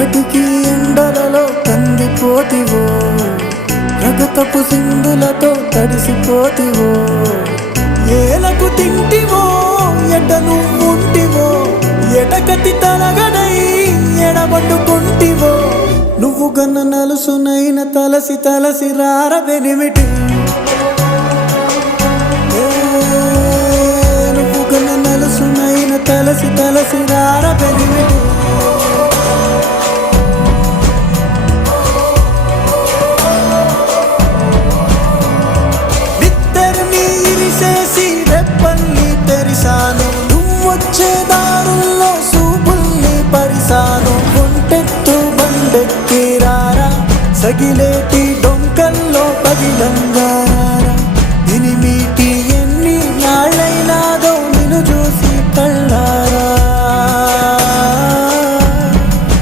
కటికి ఎండలలో కందిపోతివో, రగతపు సింధులతో తడిసిపోతివో. ఏలకు తింటివో ఎట నువ్వుంటివో, ఎటకతి తలగడై ఎడబడ్డుకుంటివో. నువ్వు గన్న నలుసునైన తలసి తలసి రారబెనిమిటి, నువ్వు గన్న నలుసునైన తలసి తలసి రారబెనిమిటి. నిద్దరిని ఇరిసేసి రెప్పల్ని తెరిసాను, నువ్వొచ్చే దారుల్లో సూపుల్ని పరిసాను. ఒంటెత్తు బండెక్కి రారా, సగిలేటి డొంకల్లో పగిలంగా